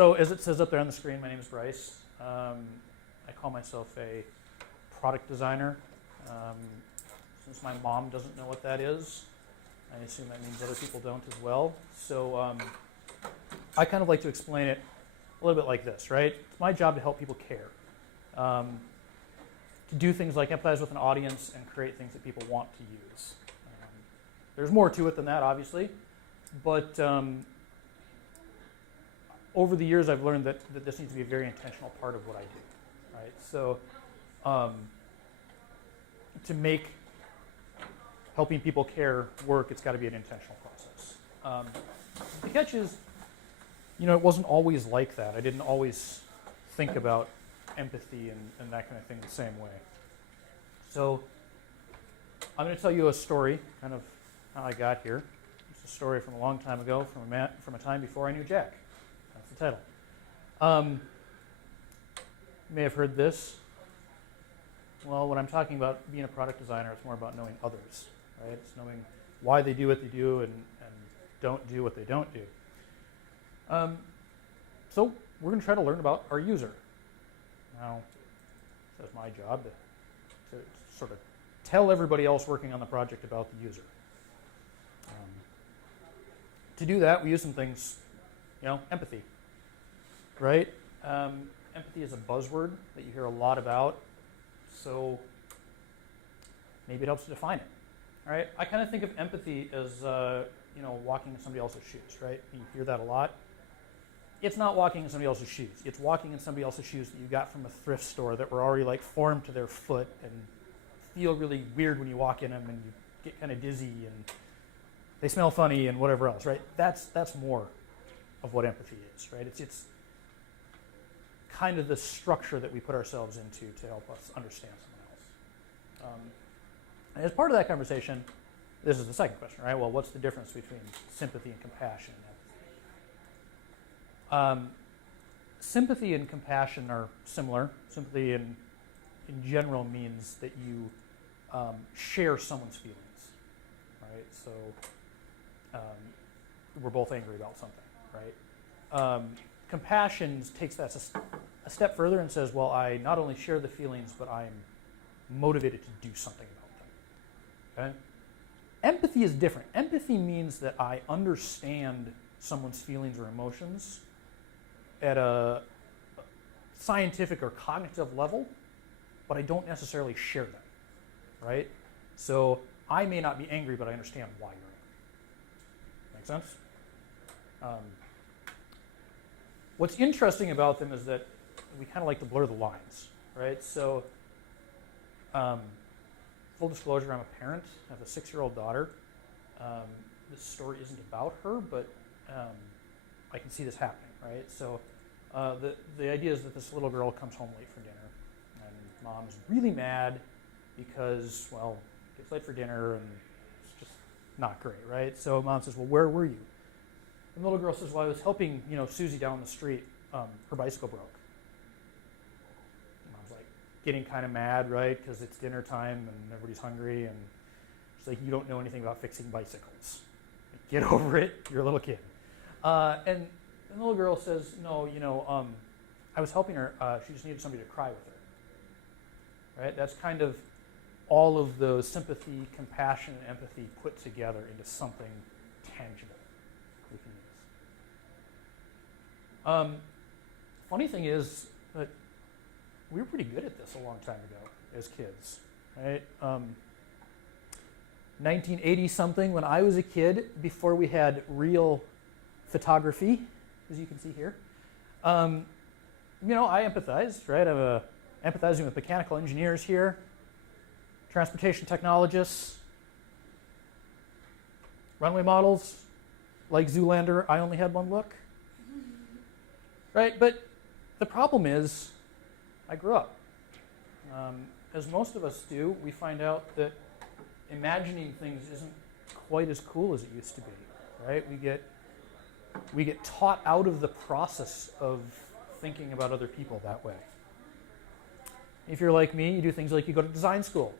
So as it says up there on the screen, my name is Bryce. I call myself a product designer. Since my mom doesn't know what that is, I assume that means other people don't as well. So I kind of like to explain it a little bit like this, right? It's my job to help people care. To do things like empathize with an audience and create things that people want to use. There's more to it than that, obviously, but over the years I've learned that this needs to be a very intentional part of what I do, right? So to make helping people care work, it's got to be an intentional process. The catch is, it wasn't always like that. I didn't always think about empathy and that kind of thing the same way. So I'm going to tell you a story, kind of how I got here. It's a story from a long time ago, from a time before I knew Jack. That's the title. You may have heard this. Well, when I'm talking about being a product designer, it's more about knowing others, right? It's knowing why they do what they do and don't do what they don't do. So we're going to try to learn about our user. Now, that's my job to sort of tell everybody else working on the project about the user. To do that, we use some things, empathy, right? Empathy is a buzzword that you hear a lot about, so maybe it helps to define it, all right? I kind of think of empathy as, walking in somebody else's shoes, right? You hear that a lot. It's not walking in somebody else's shoes. It's walking in somebody else's shoes that you got from a thrift store that were already formed to their foot and feel really weird when you walk in them and you get kind of dizzy and they smell funny and whatever else, right? That's more of what empathy is, right? It's kind of the structure that we put ourselves into to help us understand someone else. And as part of that conversation, this is the second question, right? Well, what's the difference between sympathy and compassion and empathy? Sympathy and compassion are similar. Sympathy in general means that you share someone's feelings, right? So we're both angry about something, right? Compassion takes that a step further and says, well, I not only share the feelings, but I'm motivated to do something about them, okay? Empathy is different. Empathy means that I understand someone's feelings or emotions at a scientific or cognitive level, but I don't necessarily share them, right? So I may not be angry, but I understand why you're angry. Make sense? What's interesting about them is that we kind of like to blur the lines, right? So full disclosure, I'm a parent. I have a 6-year-old daughter. This story isn't about her, but I can see this happening, right? So the idea is that this little girl comes home late for dinner, and mom's really mad because, well, gets late for dinner, and it's just not great, right? So mom says, well, where were you? And the little girl says, well, I was helping, Susie down the street. Her bicycle broke. And mom's like getting kind of mad, right? Because it's dinner time and everybody's hungry, and she's like, you don't know anything about fixing bicycles. Get over it. You're a little kid. And the little girl says, no, I was helping her. She just needed somebody to cry with her. Right? That's kind of all of those sympathy, compassion, and empathy put together into something tangible we can use. Funny thing is that we were pretty good at this a long time ago as kids. Right? 1980-something, when I was a kid, before we had real photography, as you can see here, I empathized, right? I'm empathizing with mechanical engineers here, transportation technologists, runway models, like Zoolander, I only had one look, right? But the problem is, I grew up. As most of us do, we find out that imagining things isn't quite as cool as it used to be, right? We get taught out of the process of thinking about other people that way. If you're like me, you do things like you go to design school,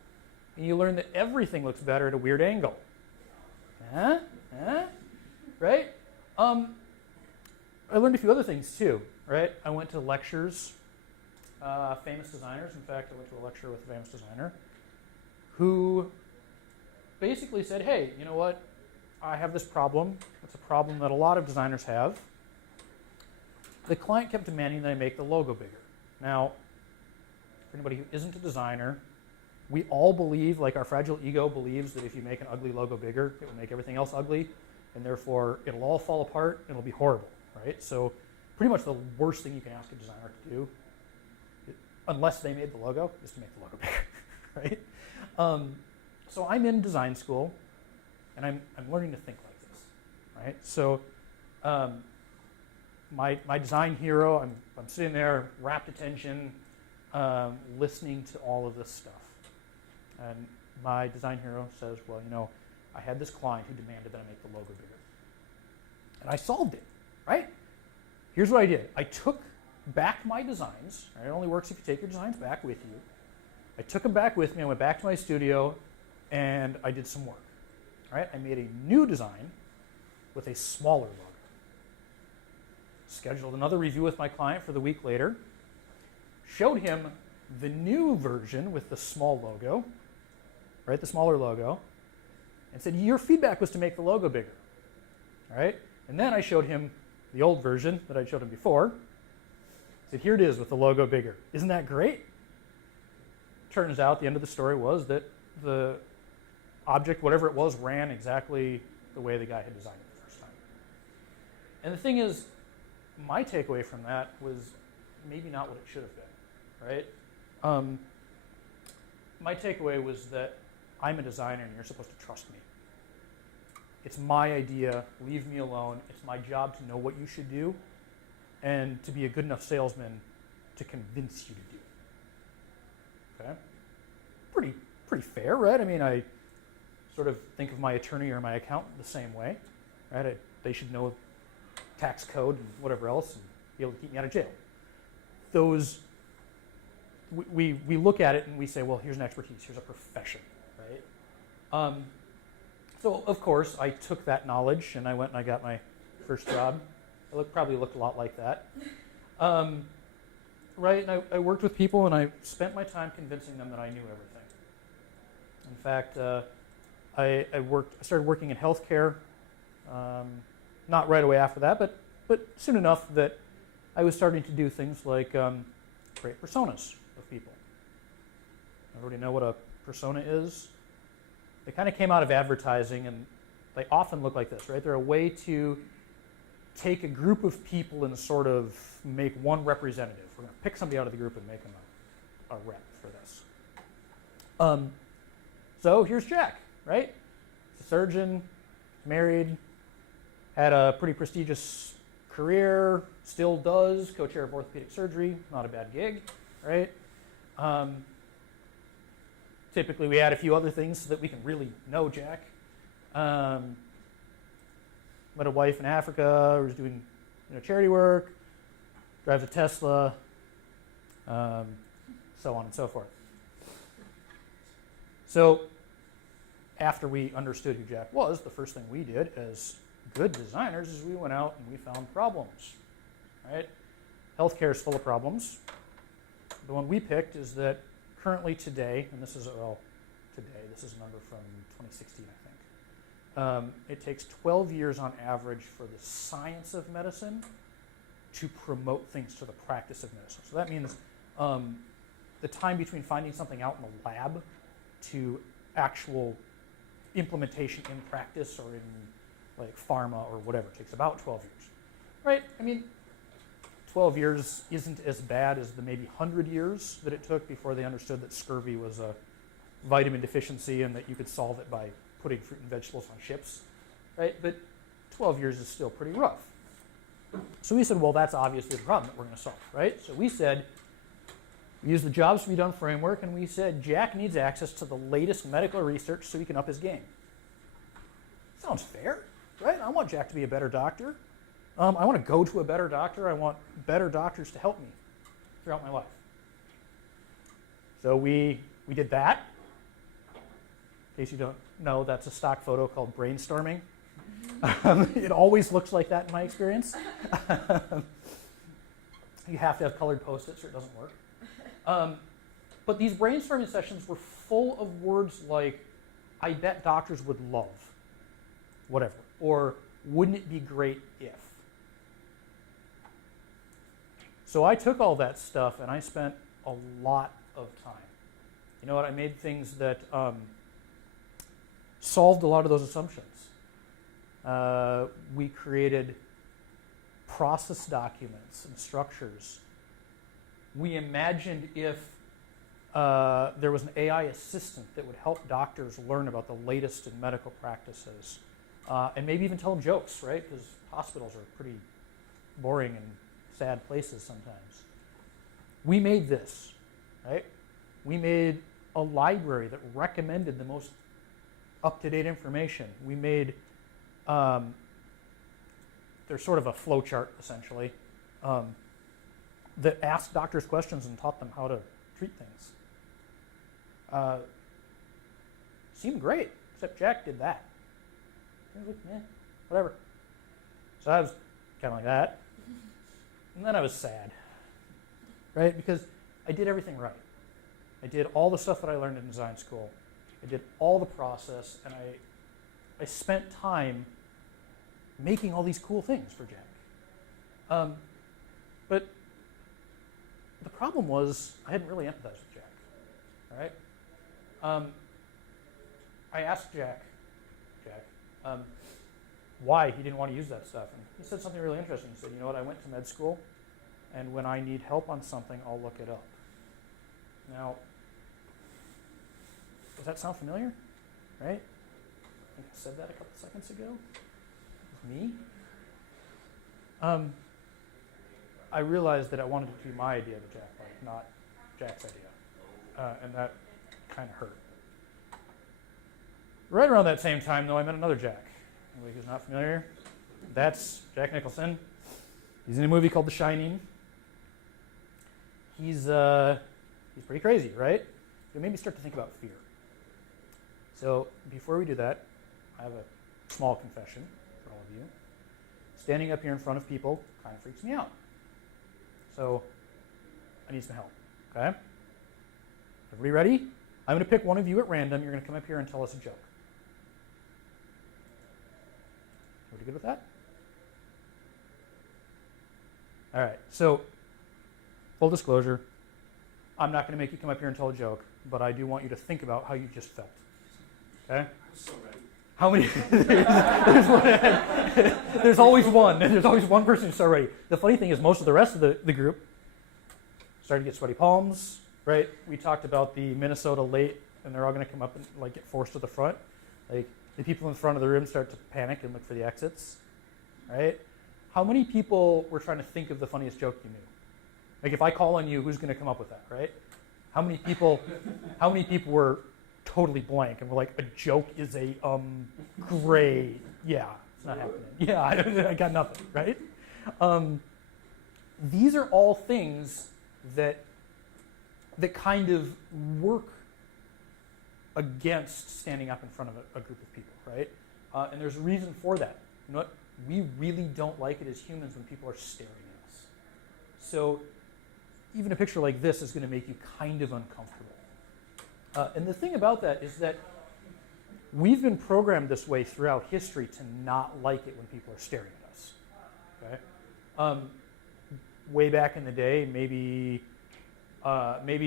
and you learn that everything looks better at a weird angle. Right? I learned a few other things too, right? I went to lectures, famous designers. In fact, I went to a lecture with a famous designer who basically said, hey, you know what? I have this problem. It's a problem that a lot of designers have. The client kept demanding that I make the logo bigger. Now, for anybody who isn't a designer, we all believe, like our fragile ego believes that if you make an ugly logo bigger, it will make everything else ugly, and therefore it'll all fall apart and it'll be horrible, right? So pretty much the worst thing you can ask a designer to do, unless they made the logo, is to make the logo bigger, right? So I'm in design school, and I'm learning to think like this, right? So my design hero, I'm sitting there, rapt attention, listening to all of this stuff. And my design hero says, well, you know, I had this client who demanded that I make the logo bigger. And I solved it, right? Here's what I did. I took back my designs. Right? It only works if you take your designs back with you. I took them back with me. I went back to my studio, and I did some work. Right? I made a new design with a smaller logo. Scheduled another review with my client for the week later. Showed him the new version with the small logo, right, the smaller logo, and said, your feedback was to make the logo bigger, right? And then I showed him the old version that I showed him before. I said, here it is with the logo bigger. Isn't that great? Turns out the end of the story was that the object, whatever it was, ran exactly the way the guy had designed it the first time. And the thing is, my takeaway from that was maybe not what it should have been, right? My takeaway was that I'm a designer and you're supposed to trust me. It's my idea, leave me alone. It's my job to know what you should do and to be a good enough salesman to convince you to do it. Okay? Pretty fair, right? I mean, I sort of think of my attorney or my accountant the same way, right? They should know tax code and whatever else and be able to keep me out of jail. Those we look at it and we say, well, here's an expertise, here's a profession, right? So, of course, I took that knowledge and I went and I got my first job. Probably looked a lot like that. Right, and I worked with people and I spent my time convincing them that I knew everything. In fact, I started working in healthcare, not right away after that, but soon enough that I was starting to do things like create personas of people. Everybody know what a persona is? They kind of came out of advertising, and they often look like this, right? They're a way to take a group of people and sort of make one representative. We're going to pick somebody out of the group and make them a rep for this. So here's Jack, right? He's a surgeon, married, had a pretty prestigious career, still does, co-chair of orthopedic surgery, not a bad gig, right? Typically we add a few other things so that we can really know Jack. Met a wife in Africa who's doing charity work, drives a Tesla, so on and so forth. So after we understood who Jack was, the first thing we did as good designers is we went out and we found problems, right? Healthcare is full of problems. The one we picked is that currently today, and this is a number from 2016, I think, it takes 12 years on average for the science of medicine to promote things to the practice of medicine. So that means the time between finding something out in the lab to actual implementation in practice or in like pharma or whatever takes about 12 years, right? I mean, 12 years isn't as bad as the maybe 100 years that it took before they understood that scurvy was a vitamin deficiency and that you could solve it by putting fruit and vegetables on ships, right? But 12 years is still pretty rough. So we said, well, that's obviously the problem that we're going to solve, right? So we said, we used the jobs to be done framework, and we said, Jack needs access to the latest medical research so he can up his game. Sounds fair, right? I want Jack to be a better doctor. I want to go to a better doctor. I want better doctors to help me throughout my life. So we did that. In case you don't know, that's a stock photo called brainstorming. It always looks like that in my experience. You have to have colored Post-its or it doesn't work. But these brainstorming sessions were full of words like, I bet doctors would love, whatever, or wouldn't it be great if? So I took all that stuff and I spent a lot of time. You know what? I made things that solved a lot of those assumptions. We created process documents and structures. We imagined if there was an AI assistant that would help doctors learn about the latest in medical practices, and maybe even tell them jokes, right? Because hospitals are pretty boring and sad places sometimes. We made this, right? We made a library that recommended the most up-to-date information. We made, there's sort of a flow chart, essentially, that asked doctors questions and taught them how to treat things. Seemed great, except Jack did that. Whatever. So I was kind of like that. And then I was sad, right? Because I did everything right. I did all the stuff that I learned in design school. I did all the process, and I spent time making all these cool things for Jack. But the problem was I hadn't really empathized with Jack, all right? I asked Jack, why he didn't want to use that stuff. And he said something really interesting. He said, you know what, I went to med school, and when I need help on something, I'll look it up. Now, does that sound familiar? Right? I think I said that a couple seconds ago. It was me. I realized that I wanted it to be my idea to Jack, like, not Jack's idea. And that kind of hurt. Right around that same time, though, I met another Jack. Anybody who's not familiar? That's Jack Nicholson. He's in a movie called The Shining. He's pretty crazy, right? It made me start to think about fear. So before we do that, I have a small confession for all of you. Standing up here in front of people kind of freaks me out. So I need some help, okay? Everybody ready? I'm going to pick one of you at random. You're going to come up here and tell us a joke. Everybody good with that? All right, so full disclosure, I'm not going to make you come up here and tell a joke, but I do want you to think about how you just felt. Okay? I'm so ready. How many? There's always one. There's always one person who's so ready. The funny thing is most of the rest of the group started to get sweaty palms, right? We talked about the Minnesota late, and they're all going to come up and like get forced to the front. Like the people in front of the room start to panic and look for the exits, right? How many people were trying to think of the funniest joke you knew? Like if I call on you, who's going to come up with that, right? How many people were totally blank and were like, a joke is a gray, yeah, it's not happening. Yeah, I got nothing, right? These are all things that kind of work against standing up in front of a group of people, right? And there's a reason for that. You know what? We really don't like it as humans when people are staring at us. So even a picture like this is going to make you kind of uncomfortable. And the thing about that is that we've been programmed this way throughout history to not like it when people are staring at us. Okay? Way back in the day, maybe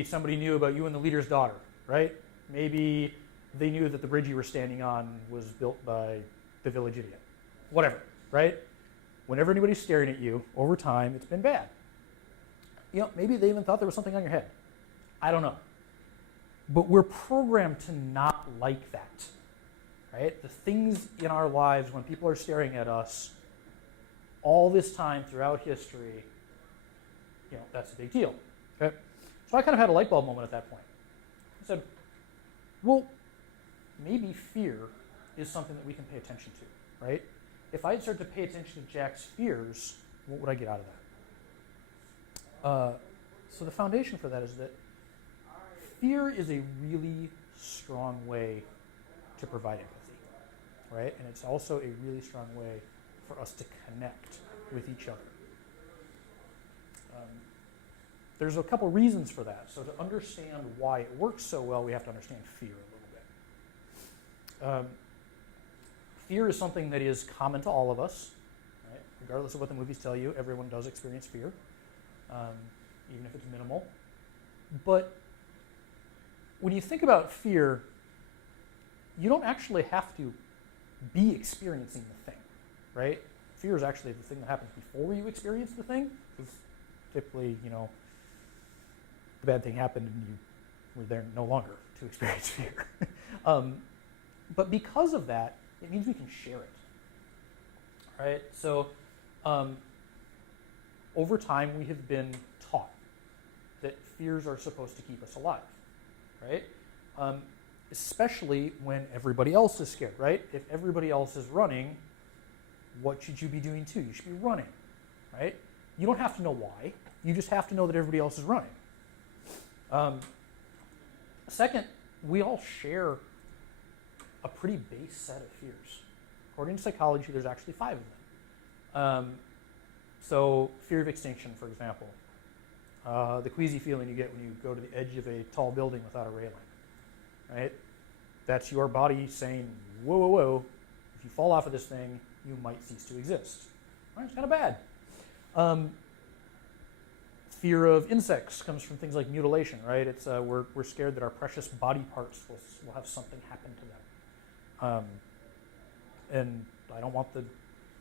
somebody knew about you and the leader's daughter, right? Maybe they knew that the bridge you were standing on was built by the village idiot. Whatever, right? Whenever anybody's staring at you, over time, it's been bad. You know, maybe they even thought there was something on your head. I don't know. But we're programmed to not like that, right? The things in our lives when people are staring at us all this time throughout history, you know, that's a big deal, okay? So I kind of had a light bulb moment at that point. I said, well, maybe fear is something that we can pay attention to, right? If I start to pay attention to Jack's fears, what would I get out of that? So the foundation for that is that fear is a really strong way to provide empathy, right? And it's also a really strong way for us to connect with each other. There's a couple reasons for that. So to understand why it works so well, we have to understand fear a little bit. Fear is something that is common to all of us, right? Regardless of what the movies tell you, everyone does experience fear, even if it's minimal. But when you think about fear, you don't actually have to be experiencing the thing, right? Fear is actually the thing that happens before you experience the thing. Because typically, the bad thing happened and you were there no longer to experience fear. But because of that, it means we can share it, right? So over time, we have been taught that fears are supposed to keep us alive, right? Especially when everybody else is scared, right? If everybody else is running, what should you be doing too? You should be running, right? You don't have to know why. You just have to know that everybody else is running. Second, we all share a pretty base set of fears. According to psychology, there's actually 5 of them. So fear of extinction, for example. The queasy feeling you get when you go to the edge of a tall building without a railing, right? That's your body saying, whoa, whoa, whoa, if you fall off of this thing, you might cease to exist. Right? It's kind of bad. Fear of insects comes from things like mutilation, right? It's we're scared that our precious body parts will have something happen to them. And I don't want the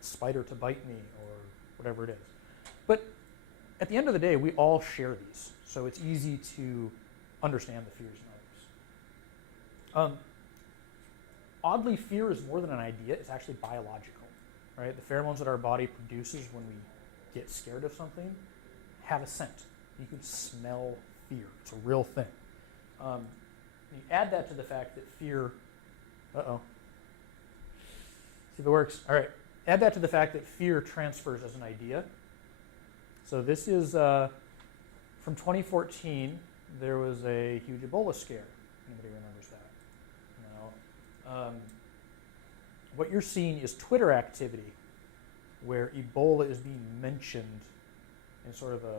spider to bite me or whatever it is. But at the end of the day, we all share these. So it's easy to understand the fears in others. Oddly, fear is more than an idea. It's actually biological, right? The pheromones that our body produces when we get scared of something have a scent. You can smell fear. It's a real thing. You add that to the fact that fear... See if it works. All right. Add that to the fact that fear transfers as an idea. So this is from 2014. There was a huge Ebola scare. Anybody remembers that? No. What you're seeing is Twitter activity where Ebola is being mentioned in sort of a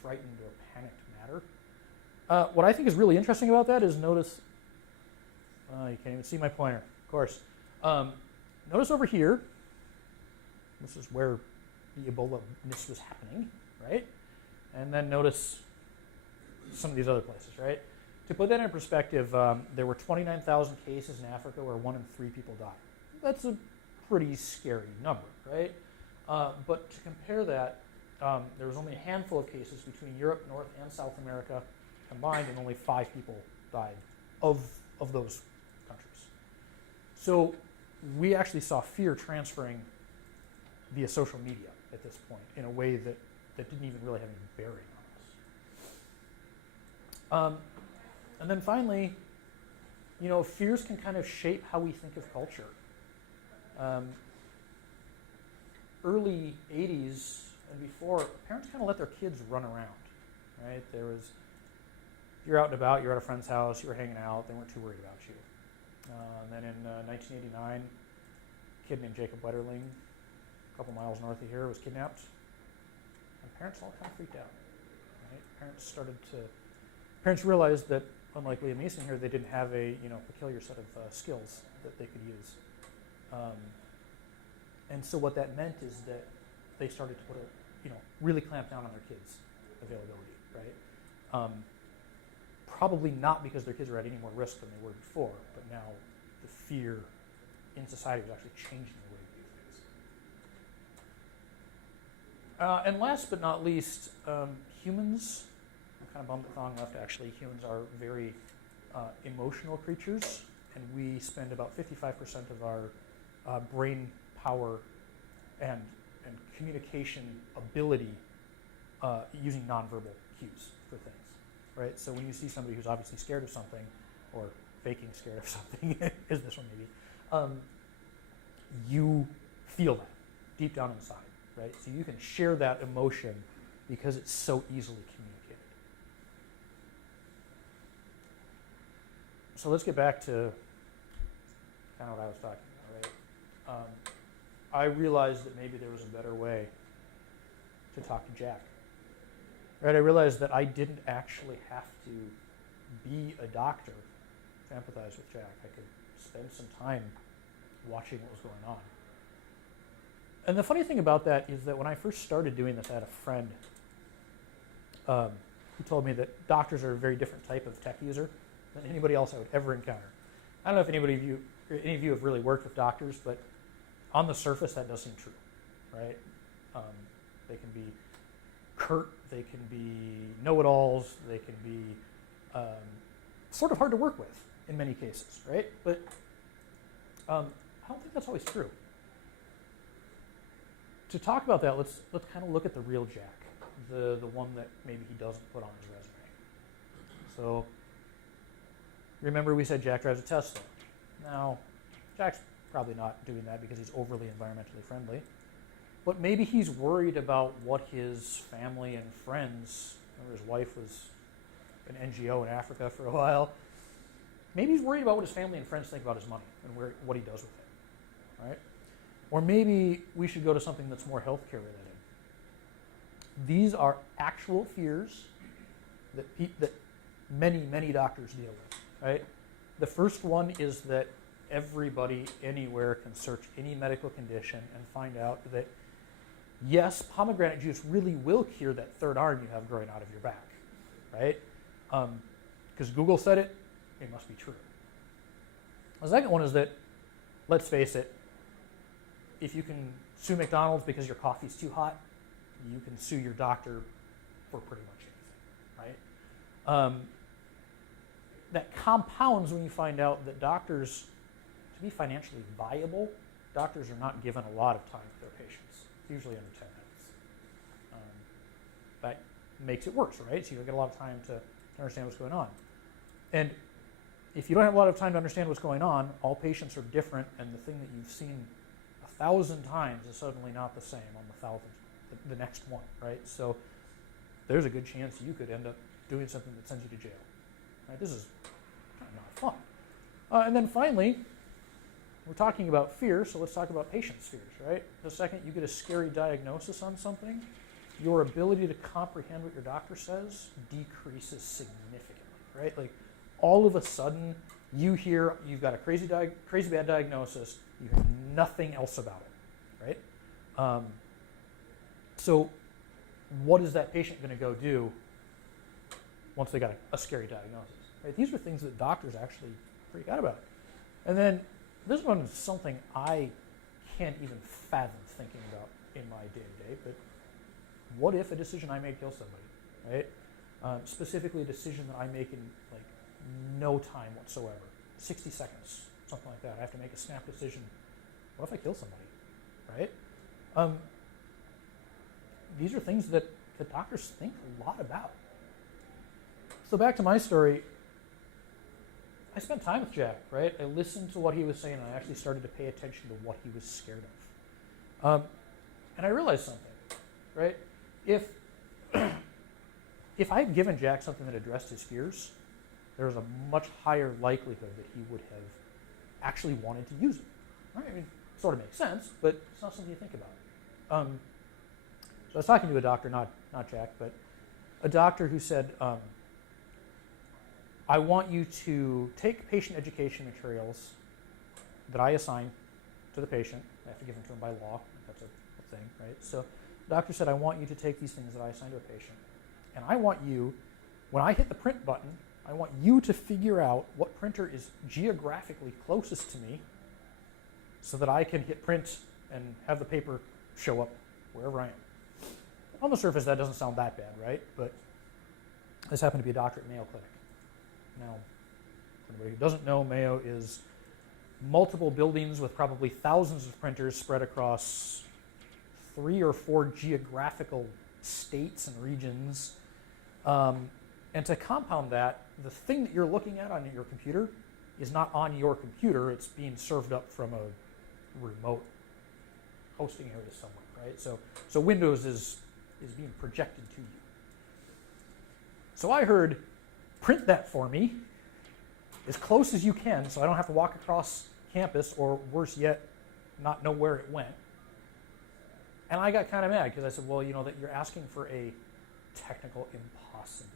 frightened or panicked manner. What I think is really interesting about that is notice, you can't even see my pointer, of course. Notice over here, this is where the Ebola-ness was happening, right? And then notice some of these other places, right? To put that in perspective, there were 29,000 cases in Africa where 1 in 3 people died. That's a pretty scary number, right? But to compare that, there was only a handful of cases between Europe, North, and South America combined, and only 5 people died of those countries. So we actually saw fear transferring via social media at this point in a way that didn't even really have any bearing on us. And then finally, fears can kind of shape how we think of culture. Early 80s and before, parents kind of let their kids run around, right? You're out and about, you're at a friend's house, you were hanging out, they weren't too worried about you. And then in 1989, a kid named Jacob Wetterling, a couple miles north of here, was kidnapped. And parents all kind of freaked out, right? Parents realized that, unlike Liam Neeson here, they didn't have a peculiar set of skills that they could use. And so what that meant is that they started to really clamp down on their kids' availability, right? Probably not because their kids were at any more risk than they were before, but now the fear in society was actually changing the way we do things. And last but not least, humans, I'm kind of bummed that Thong left actually, humans are very emotional creatures, and we spend about 55% of our brain power and communication ability using nonverbal cues for things, right? So when you see somebody who's obviously scared of something, or faking scared of something, is this one maybe, you feel that deep down inside, right? So you can share that emotion because it's so easily communicated. So let's get back to kind of what I was talking about, right? I realized that maybe there was a better way to talk to Jack. Right? I realized that I didn't actually have to be a doctor to empathize with Jack. I could spend some time watching what was going on. And the funny thing about that is that when I first started doing this, I had a friend who told me that doctors are a very different type of tech user than anybody else I would ever encounter. I don't know if any of you have really worked with doctors, but on the surface, that does seem true, right? They can be curt, they can be know-it-alls, they can be sort of hard to work with in many cases, right? But I don't think that's always true. To talk about that, let's kind of look at the real Jack, the one that maybe he doesn't put on his resume. So remember we said Jack drives a Tesla. Now, Jack's probably not doing that because he's overly environmentally friendly, but maybe he's worried about what his family and friends, remember his wife was an NGO in Africa for a while, maybe he's worried about what his family and friends think about his money and what he does with it, right? Or maybe we should go to something that's more healthcare related. These are actual fears that many, many doctors deal with, right? The first one is that everybody anywhere can search any medical condition and find out that, yes, pomegranate juice really will cure that third arm you have growing out of your back, right? Because Google said it, it must be true. The second one is that, let's face it, if you can sue McDonald's because your coffee's too hot, you can sue your doctor for pretty much anything, right? That compounds when you find out that doctors, to be financially viable, doctors are not given a lot of time for their patients, usually under 10 minutes. That makes it worse, right? So you don't get a lot of time to understand what's going on. And if you don't have a lot of time to understand what's going on, all patients are different, and the thing that you've seen 1,000 times is suddenly not the same on the next one, right? So there's a good chance you could end up doing something that sends you to jail. Right? This is kind of not fun. And then finally, we're talking about fear, so let's talk about patients' fears, right? The second you get a scary diagnosis on something, your ability to comprehend what your doctor says decreases significantly, right? Like all of a sudden, you hear you've got a crazy bad diagnosis, you hear nothing else about it, right? So what is that patient going to go do once they got a scary diagnosis? Right? These are things that doctors actually freak out about. And then this one is something I can't even fathom thinking about in my day-to-day, but what if a decision I made kills somebody, right? Specifically a decision that I make in like no time whatsoever, 60 seconds, something like that. I have to make a snap decision. What if I kill somebody, right? These are things that doctors think a lot about. So back to my story, I spent time with Jack, right? I listened to what he was saying, and I actually started to pay attention to what he was scared of. And I realized something, right? If I had given Jack something that addressed his fears, there was a much higher likelihood that he would have actually wanted to use it. Right? I mean, it sort of makes sense, but it's not something you think about. So I was talking to a doctor, not Jack, but a doctor who said, I want you to take patient education materials that I assign to the patient. I have to give them to him by law. That's a thing, right? So the doctor said, I want you to take these things that I assign to a patient, and I want you, when I hit the print button, I want you to figure out what printer is geographically closest to me so that I can hit print and have the paper show up wherever I am. On the surface, that doesn't sound that bad, right? But this happened to be a doctor at Mayo Clinic. Now, for anybody who doesn't know, Mayo is multiple buildings with probably thousands of printers spread across 3 or 4 geographical states and regions. And to compound that, the thing that you're looking at on your computer is not on your computer. It's being served up from a remote hosting area somewhere, right? So Windows is being projected to you. So I heard, print that for me as close as you can so I don't have to walk across campus, or worse yet, not know where it went. And I got kind of mad because I said, well, that you're asking for a technical impossibility.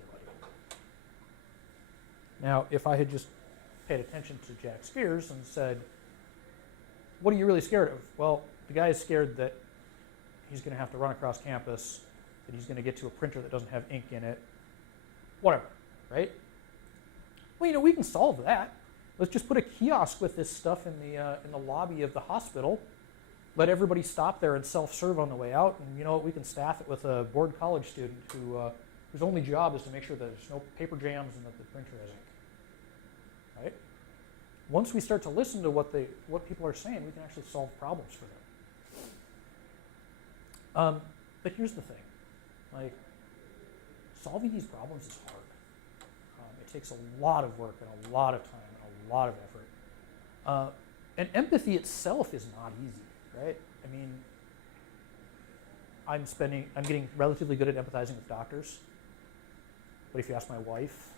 Now, if I had just paid attention to Jack's fears and said, what are you really scared of? Well, the guy is scared that he's going to have to run across campus, that he's going to get to a printer that doesn't have ink in it, whatever, right? Well, we can solve that. Let's just put a kiosk with this stuff in the lobby of the hospital. Let everybody stop there and self-serve on the way out, and we can staff it with a bored college student whose only job is to make sure that there's no paper jams and that the printer has ink. Right? Once we start to listen to what people are saying, we can actually solve problems for them. But here's the thing, solving these problems is hard. It takes a lot of work and a lot of time and a lot of effort. And empathy itself is not easy, right? I mean, I'm getting relatively good at empathizing with doctors. But if you ask my wife,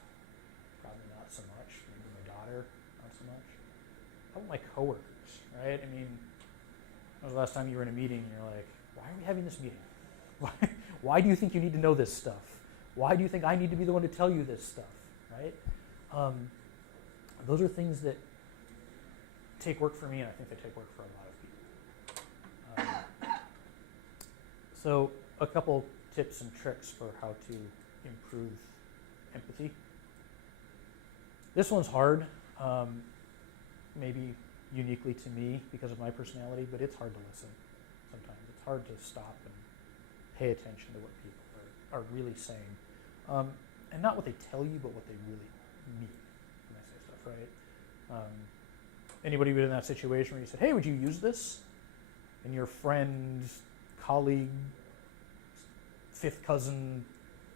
probably not so much. Maybe my daughter, not so much. How about my coworkers, right? I mean, when was the last time you were in a meeting and you're like, why are we having this meeting? Why do you think you need to know this stuff? Why do you think I need to be the one to tell you this stuff, right? Those are things that take work for me, and I think they take work for a lot of people. So a couple tips and tricks for how to improve empathy. This one's hard, maybe uniquely to me because of my personality, but it's hard to listen sometimes. It's hard to stop and pay attention to what people are really saying. And not what they tell you, but what they really mean when they say stuff, right? Anybody been in that situation where you said, hey, would you use this? And your friend, colleague, fifth cousin,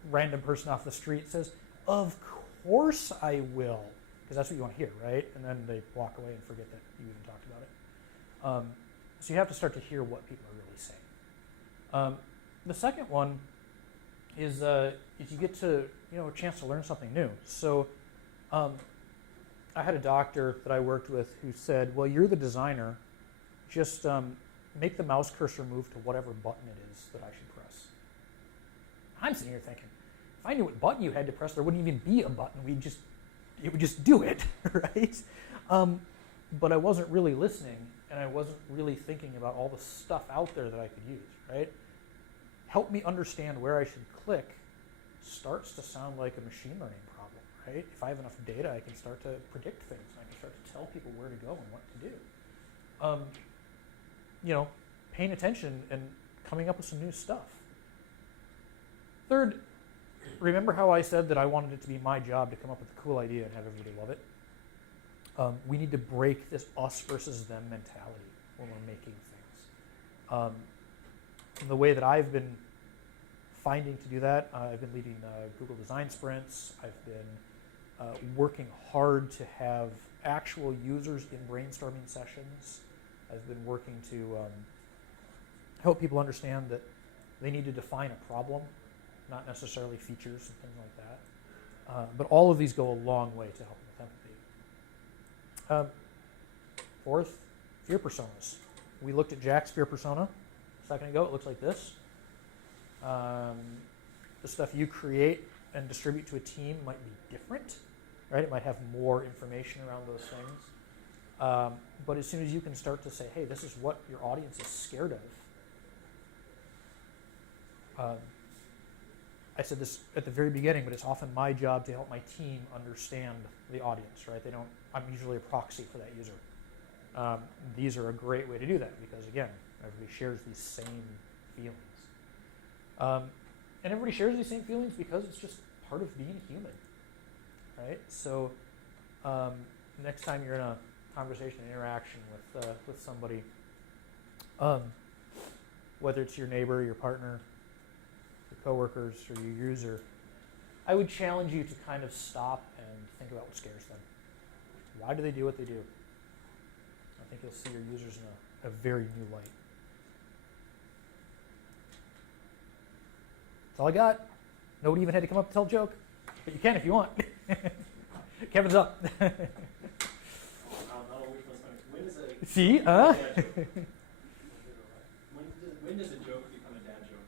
random person off the street says, of course I will, because that's what you want to hear, right? And then they walk away and forget that you even talked about it. So you have to start to hear what people are really saying. The second one is you get to a chance to learn something new. So I had a doctor that I worked with who said, well, you're the designer, just make the mouse cursor move to whatever button it is that I should press. I'm sitting here thinking, if I knew what button you had to press, there wouldn't even be a button. It would just do it, right? But I wasn't really listening, and I wasn't really thinking about all the stuff out there that I could use, right? Help me understand where I should click starts to sound like a machine learning problem, right? If I have enough data, I can start to predict things. I can start to tell people where to go and what to do. Paying attention and coming up with some new stuff. Third, remember how I said that I wanted it to be my job to come up with a cool idea and have everybody love it? We need to break this us versus them mentality when we're making things. The way that I've been finding to do that, I've been leading Google design sprints. I've been working hard to have actual users in brainstorming sessions. I've been working to help people understand that they need to define a problem, not necessarily features and things like that. But all of these go a long way to helping with empathy. Fourth, fear personas. We looked at Jack's fear persona a second ago. It looks like this. The stuff you create and distribute to a team might be different, right? It might have more information around those things. But as soon as you can start to say, hey, this is what your audience is scared of. I said this at the very beginning, but it's often my job to help my team understand the audience, right? I'm usually a proxy for that user. These are a great way to do that because, again, everybody shares these same feelings. And everybody shares these same feelings because it's just part of being human, right? So next time you're in a conversation, interaction with somebody, whether it's your neighbor, your partner, your coworkers, or your user, I would challenge you to kind of stop and think about what scares them. Why do they do what they do? I think you'll see your users in a very new light. That's all I got. Nobody even had to come up and tell a joke, but you can if you want. Kevin's up. See, When does a joke become a dad joke?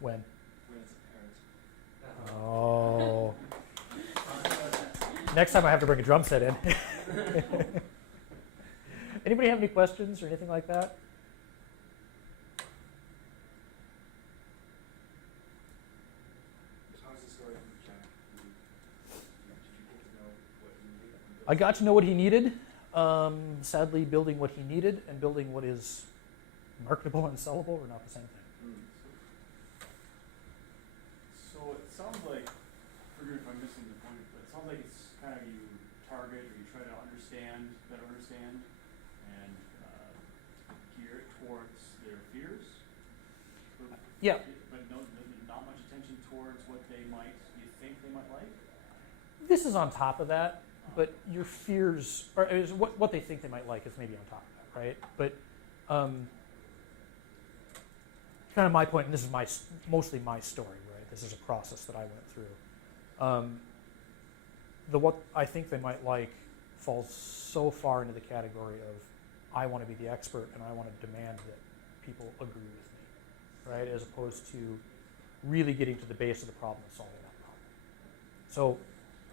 When? When it's apparent. Oh. Next time I have to bring a drum set in. Anybody have any questions or anything like that? How's the story from Jack? Did you get to know what he needed? I got to know what he needed. Sadly, building what he needed and building what is marketable and sellable are not the same thing. So it sounds like, forgive me if I'm missing the point, but it sounds like it's kind of you target or you try to better understand, and gear it towards their fears. Yeah. But not much attention towards what you think they might like. This is on top of that, but your fears, or is what they think they might like is maybe on top of that, right? But kind of my point, and this is mostly my story, right? This is a process that I went through. What I think they might like falls so far into the category of I want to be the expert and I want to demand that people agree with me, right? As opposed to really getting to the base of the problem and solving that problem. So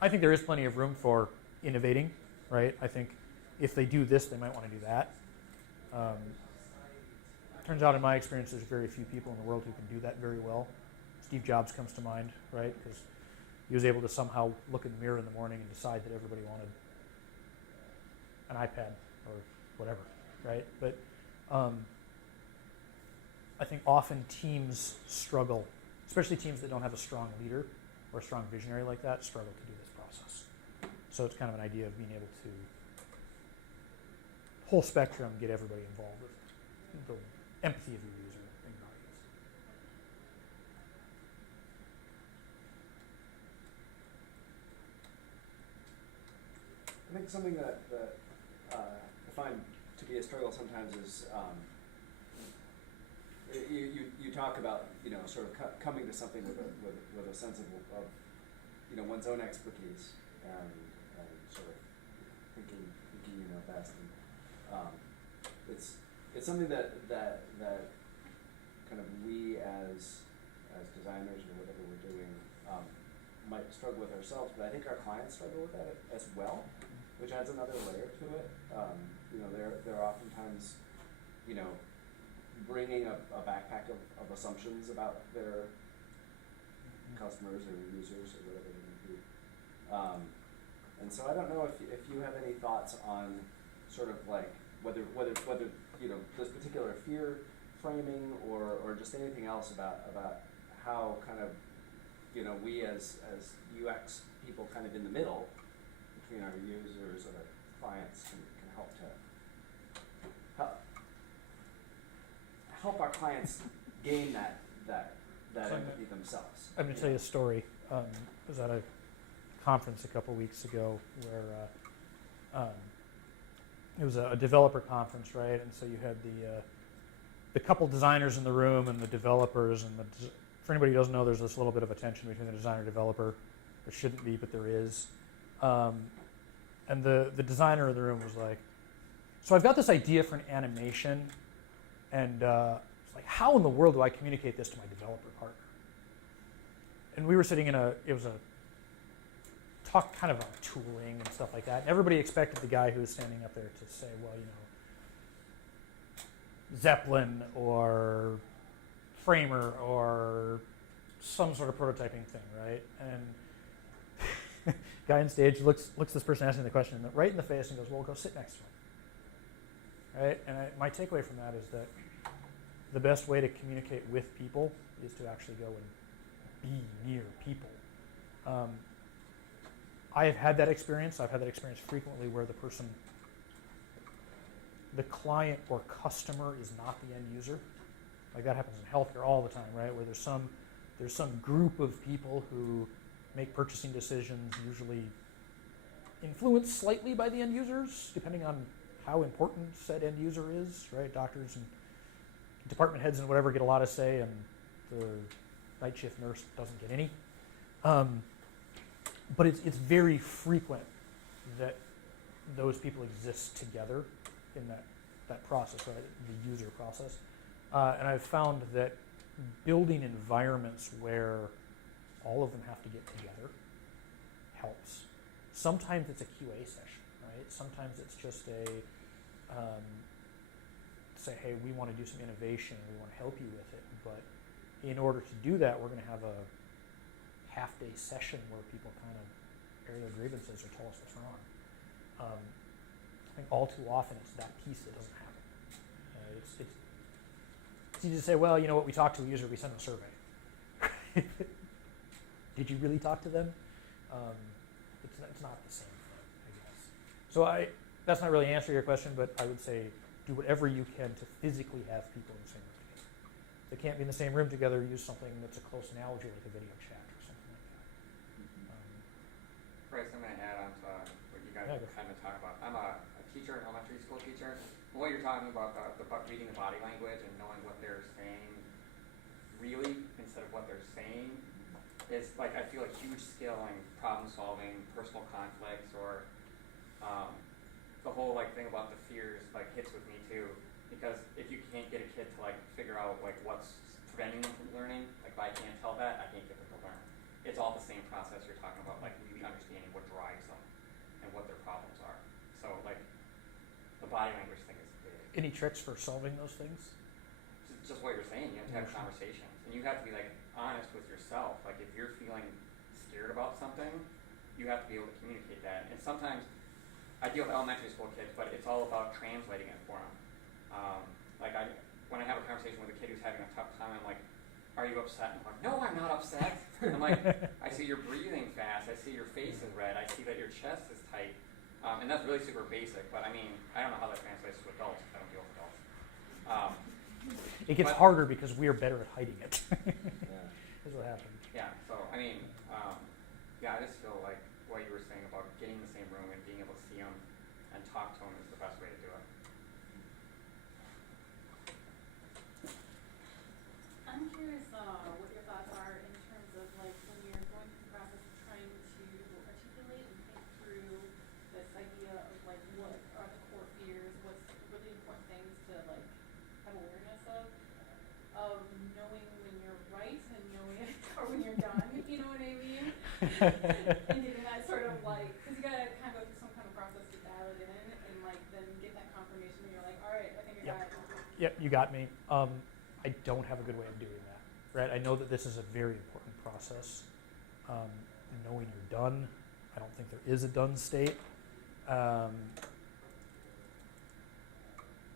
I think there is plenty of room for innovating, right? I think if they do this, they might want to do that. Turns out in my experience, there's very few people in the world who can do that very well. Steve Jobs comes to mind, right? Because he was able to somehow look in the mirror in the morning and decide that everybody wanted an iPad or whatever, right? But I think often teams struggle, especially teams that don't have a strong leader or a strong visionary like that, struggle to do this process. So it's kind of an idea of being able to whole spectrum, get everybody involved with the empathy of your user and your audience. I think something that I find to be a struggle sometimes is you talk about sort of coming to something with a sense of one's own expertise and sort of thinking you know best, and it's something that kind of we as designers or whatever we're doing might struggle with ourselves, but I think our clients struggle with that as well, which adds another layer to it. They're oftentimes bringing a backpack of assumptions about their customers or users or whatever they may be. And so I don't know if you have any thoughts on sort of like whether this particular fear framing or just anything else about how kind of we as UX people kind of in the middle between our users or our clients can help our clients gain that empathy themselves. I'm going to tell you a story. I was at a conference a couple weeks ago where it was a developer conference, right? And so you had the couple designers in the room and the developers. And for anybody who doesn't know, there's this little bit of a tension between the designer and developer. There shouldn't be, but there is. And the designer in the room was like, so I've got this idea for an animation, and it's like, how in the world do I communicate this to my developer partner? And we were sitting it was a talk kind of on tooling and stuff like that. And everybody expected the guy who was standing up there to say, well, Zeppelin or Framer or some sort of prototyping thing, right? And guy on stage looks this person asking the question right in the face and goes, well, go sit next to him, right? And my takeaway from that is that the best way to communicate with people is to actually go and be near people. I have had that experience. I've had that experience frequently where the client or customer is not the end user. Like that happens in healthcare all the time, right? Where there's some group of people who make purchasing decisions, usually influenced slightly by the end users, depending on how important said end user is, right? Doctors and department heads and whatever get a lot of say, and the night shift nurse doesn't get any. But it's very frequent that those people exist together in that process, right? The user process. And I've found that building environments where all of them have to get together helps. Sometimes it's a QA session, right? Sometimes it's just say, hey, we want to do some innovation and we want to help you with it. But in order to do that, we're going to have a half-day session where people kind of air their grievances or tell us what's wrong. I think all too often it's that piece that doesn't happen. It's easy to say, well, you know what, we talked to a user, we sent them a survey. Did you really talk to them? It's not the same thing, I guess. So that's not really answering your question, but I would say do whatever you can to physically have people in the same room together. If they can't be in the same room together, use something that's a close analogy like a video chat or something like that. Bryce, I'm going to add on to what you guys kind of talk about. I'm a teacher, an elementary school teacher. What you're talking about reading the body language and knowing what they're saying really instead of what they're saying is like, I feel a huge skill in problem solving, personal conflicts, or the whole like thing about the fears like hits with me too. Because if you can't get a kid to like figure out like what's preventing them from learning, like if I can't tell that, I can't get them to learn. It's all the same process you're talking about, like really understanding what drives them and what their problems are. So like the body language thing is big. Any tricks for solving those things? Just what you're saying, you have to have conversations. And you have to be like honest with yourself. Like if you're feeling scared about something, you have to be able to communicate that. And sometimes I deal with elementary school kids, but it's all about translating it for them. When I have a conversation with a kid who's having a tough time, I'm like, are you upset? And I'm like, no, I'm not upset. I'm like, I see you're breathing fast. I see your face is red. I see that your chest is tight. And that's really super basic, but I mean, I don't know how that translates to adults if I don't deal with adults. It gets harder because we're better at hiding it. That's what happens. Yeah, so I mean, I just feel like what you were saying about getting in the same room and being able to see them and talk to them is the best way to do it. I'm curious what your thoughts are in terms of like when you're going through the process of trying to articulate and think through this idea of like what are the core fears, what's really important things to like have awareness of knowing when you're right and knowing or when you're done, you know what I mean? And getting that sort of like, because you gotta kind of go through some kind of process to dial it in and like then get that confirmation when you're like, all right, I think I got it. Yep, you got me. I don't have a good way of doing that, right? I know that this is a very important process. Knowing you're done, I don't think there is a done state.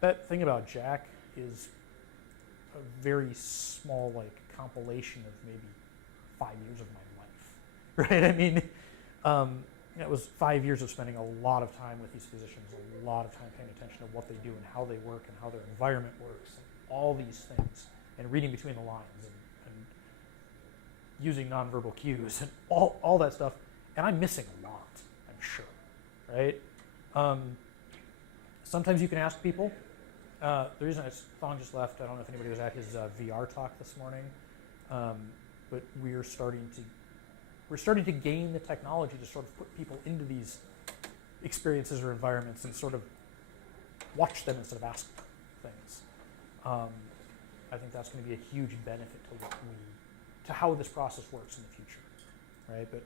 That thing about Jack is a very small, like, compilation of maybe 5 years of my life, right? I mean, it was 5 years of spending a lot of time with these physicians, a lot of time paying attention to what they do and how they work and how their environment works, and all these things, and reading between the lines and using nonverbal cues and all that stuff. And I'm missing a lot, I'm sure, right? Sometimes you can ask people. The reason Thon just left, I don't know if anybody was at his VR talk this morning, but we're starting to gain the technology to sort of put people into these experiences or environments and sort of watch them instead of ask things. I think that's going to be a huge benefit to how this process works in the future, right? But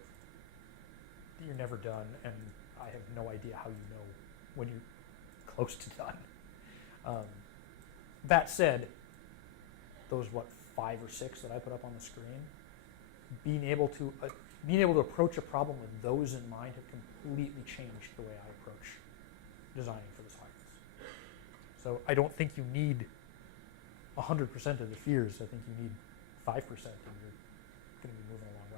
you're never done, and I have no idea how you know when you're close to done. That said, those 5 or 6 that I put up on the screen, being able to approach a problem with those in mind have completely changed the way I approach designing for the science. So I don't think you need 100% of the fears. I think you need 5%, and you're going to be moving a long way.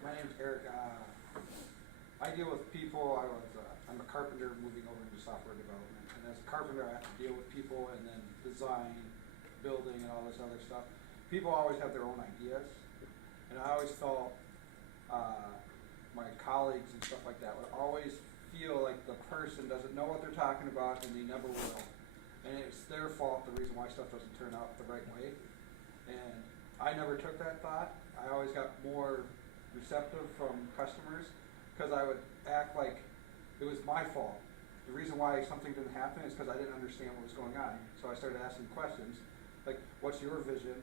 My name's Eric. I deal with people. I'm a carpenter moving over into software development. And as a carpenter, I have to deal with people and then design, building, and all this other stuff. People always have their own ideas. And I always felt my colleagues and stuff like that would always feel like the person doesn't know what they're talking about and they never will. And it's their fault, the reason why stuff doesn't turn out the right way. And I never took that thought. I always got more receptive from customers because I would act like it was my fault. The reason why something didn't happen is because I didn't understand what was going on. So I started asking questions, like, what's your vision?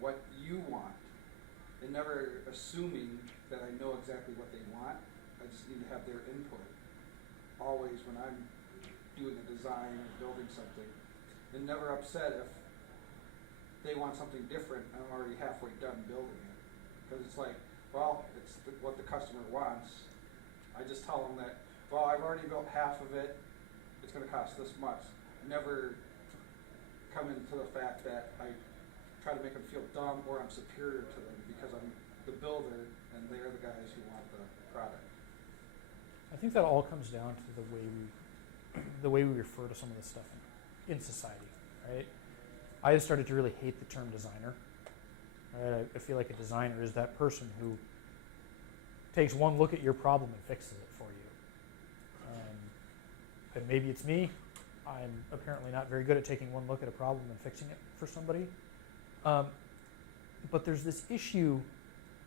What you want? And never assuming that I know exactly what they want. I just need to have their input. Always when I'm doing a design or building something. And never upset if they want something different and I'm already halfway done building it. Because it's like, well, it's what the customer wants. I just tell them that, well, I've already built half of it. It's going to cost this much. Never come into the fact that I try to make them feel dumb or I'm superior to them because I'm the builder and they're the guys who want the product. I think that all comes down to the way we refer to some of this stuff in society, right? I started to really hate the term designer. Right? I feel like a designer is that person who takes one look at your problem and fixes it for you. And maybe it's me. I'm apparently not very good at taking one look at a problem and fixing it for somebody. But there's this issue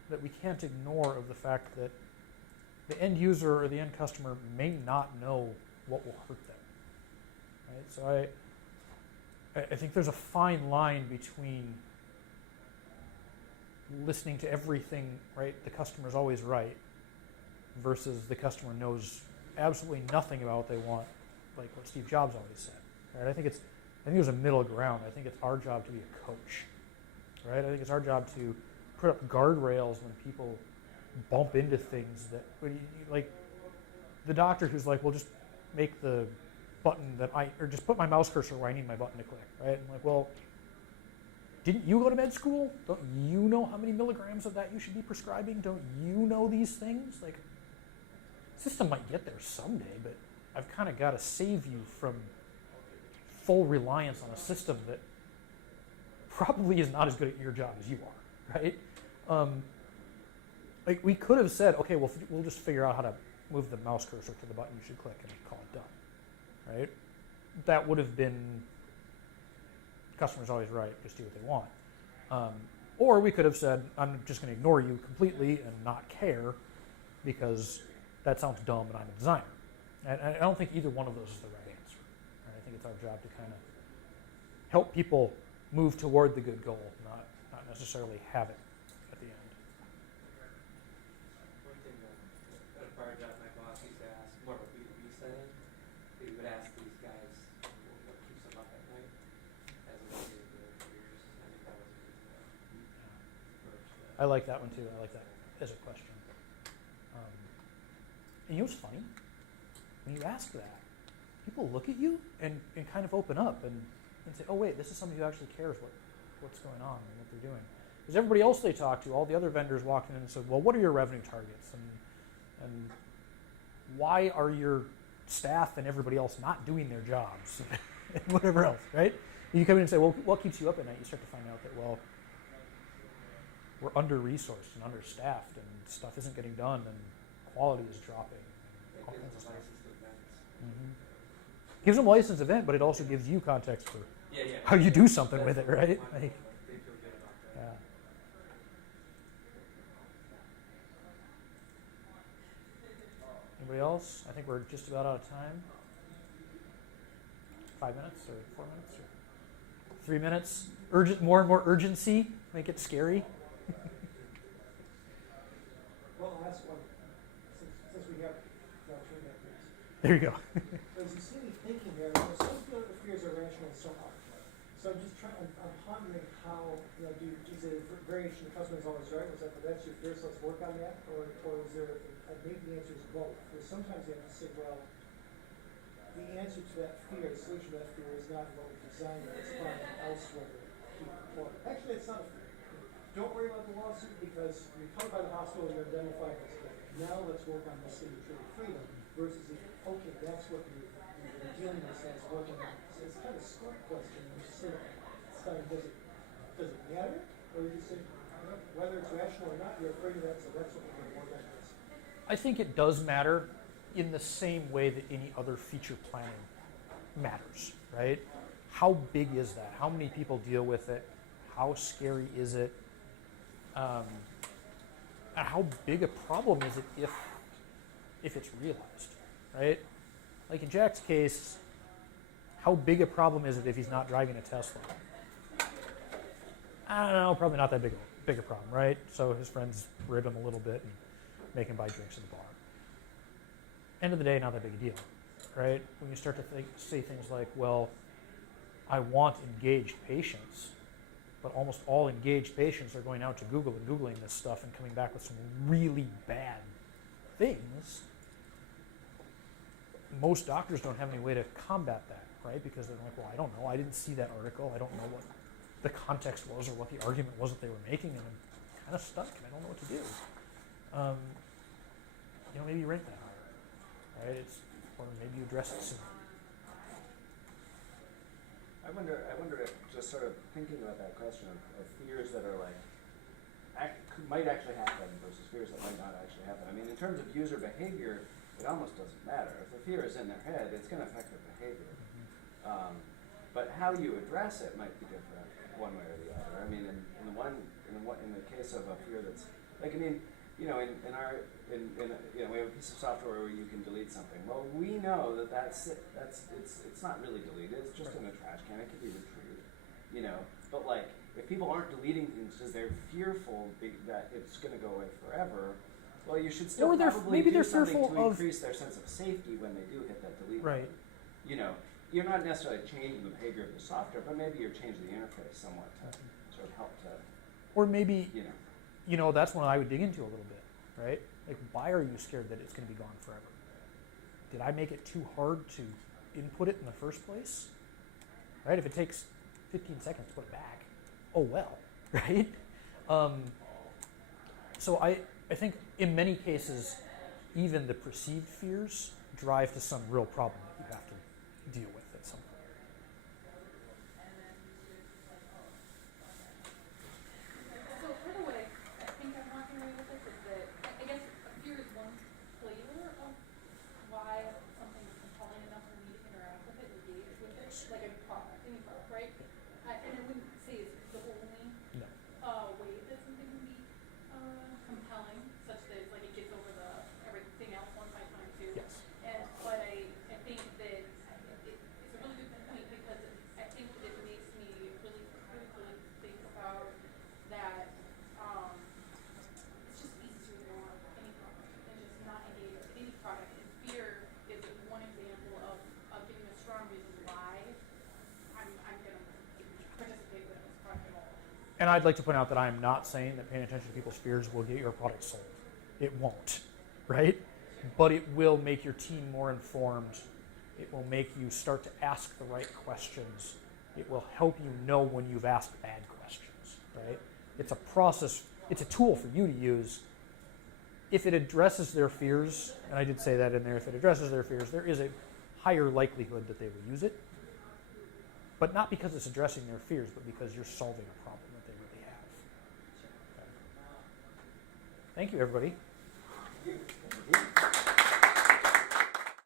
that we can't ignore of the fact that the end user or the end customer may not know what will hurt them. Right? So I think there's a fine line between listening to everything, right, the customer's always right, versus the customer knows absolutely nothing about what they want, like what Steve Jobs always said. Right? I think there's a middle ground. I think it's our job to be a coach. Right? I think it's our job to put up guardrails when people bump into things that, like the doctor who's like, well, just make the button or just put my mouse cursor where I need my button to click, right? I'm like, well, didn't you go to med school? Don't you know how many milligrams of that you should be prescribing? Don't you know these things? Like, system might get there someday, but I've kind of got to save you from full reliance on a system that probably is not as good at your job as you are, right? Like we could have said, okay, well, we'll just figure out how to move the mouse cursor to the button you should click and call it done, right? That would have been, customer's always right, just do what they want. Or we could have said, I'm just going to ignore you completely and not care because that sounds dumb and I'm a designer. And I don't think either one of those is the right answer. Right? I think it's our job to kind of help people move toward the good goal, not necessarily have it at the end. One thing that at a prior job my boss used to ask, more of a B2B setting, he would ask these guys what keeps them up at night as a way to their careers. I think that was a good approach. I like that one too. I like that as a question. And you know what's funny? When you ask that, people look at you and kind of open up and say, oh wait, this is somebody who actually cares what's going on and what they're doing. Because everybody else they talk to, all the other vendors walked in and said, well, what are your revenue targets? And why are your staff and everybody else not doing their jobs? And whatever else, right? And you come in and say, well, what keeps you up at night? You start to find out that, well, we're under-resourced and understaffed and stuff isn't getting done and quality is dropping. It gives them licensed events. Mm-hmm. Gives them a licensed event, but it also gives you context for Yeah. how you do something with it, right? They Like, feel good about that. yeah. Anybody else? I think we're just about out of time. 5 minutes or 4 minutes or 3 minutes? More and more urgency. Make it scary. Well, I'll ask one, since we have the alternative. There you go. There's a silly thinking there, some fears are rational and some aren't. So I'm just I'm pondering how, is it a variation, the customer is always right, was that, that's your fear, so let's work on that? Or is there, maybe the answer is both. Because sometimes you have to say, well, the answer to that fear, the solution to that fear is not what we designed, it's finding elsewhere to keep it forward. Actually, it's not a fear. Don't worry about the lawsuit because you're covered by the hospital, you're identified as good. Now let's work on this thing, true freedom, versus if, okay, that's what you're dealing with, so it's working on. So it's kind of a scope question. You just say, does it matter? Or you just say, whether it's rational or not, you're afraid of that, so that's what we're going to work on this. I think it does matter in the same way that any other feature planning matters, right? How big is that? How many people deal with it? How scary is it? And how big a problem is it if if it's realized, right? Like in Jack's case, how big a problem is it if he's not driving a Tesla? I don't know, probably not that big a problem, right? So his friends rib him a little bit and make him buy drinks at the bar. End of the day, not that big a deal, right? When you start to say things like, well, I want engaged patients, but almost all engaged patients are going out to Google and Googling this stuff and coming back with some really bad things. Most doctors don't have any way to combat that, right? Because they're like, well, I don't know. I didn't see that article. I don't know what the context was or what the argument was that they were making, and I'm kind of stuck and I don't know what to do. Maybe you rank that higher, right? Or maybe you address it sooner. I wonder if just sort of thinking about that question of fears that are like, might actually happen versus fears that might not actually happen. I mean, in terms of user behavior, it almost doesn't matter. If the fear is in their head, it's going to affect their behavior. But how you address it might be different one way or the other. I mean, in the case of a fear that's like, I mean, we have a piece of software where you can delete something. Well, we know it's not really deleted. It's just in a trash can. It can be retrieved. But like, if people aren't deleting things because they're fearful that it's going to go away forever, well, you should still probably do something to increase their sense of safety when they do hit that delete button. Right. You're not necessarily changing the behavior of the software, but maybe you're changing the interface somewhat to sort of help to. Or maybe, that's one I would dig into a little bit, right? Like, why are you scared that it's going to be gone forever? Did I make it too hard to input it in the first place? Right? If it takes 15 seconds to put it back, oh well, right? So I think in many cases, even the perceived fears drive to some real problem that you have to deal with at some point. So part of what I think I'm walking away with this is that I guess fear is one flavor of why something is compelling enough for me to interact with it, engage with it, like a product, any product, right? And I wouldn't say it's the only way that something can be compelling, such that it's like it gets over everything else one by time too. Yes. But I think that it's a really good point because I think that it makes me really critically think about that. It's just easy to ignore any product and just not engage with any product. And fear is one example of giving a strong reason why I'm going to participate with this product at all. And I'd like to point out that I'm not saying that paying attention to people's fears will get your product sold. It won't, right? But it will make your team more informed. It will make you start to ask the right questions. It will help you know when you've asked bad questions, right? It's a process, it's a tool for you to use. If it addresses their fears, and I did say that in there, if it addresses their fears, there is a higher likelihood that they will use it. But not because it's addressing their fears, but because you're solving a problem that they really have. Okay. Thank you, everybody. Thank you.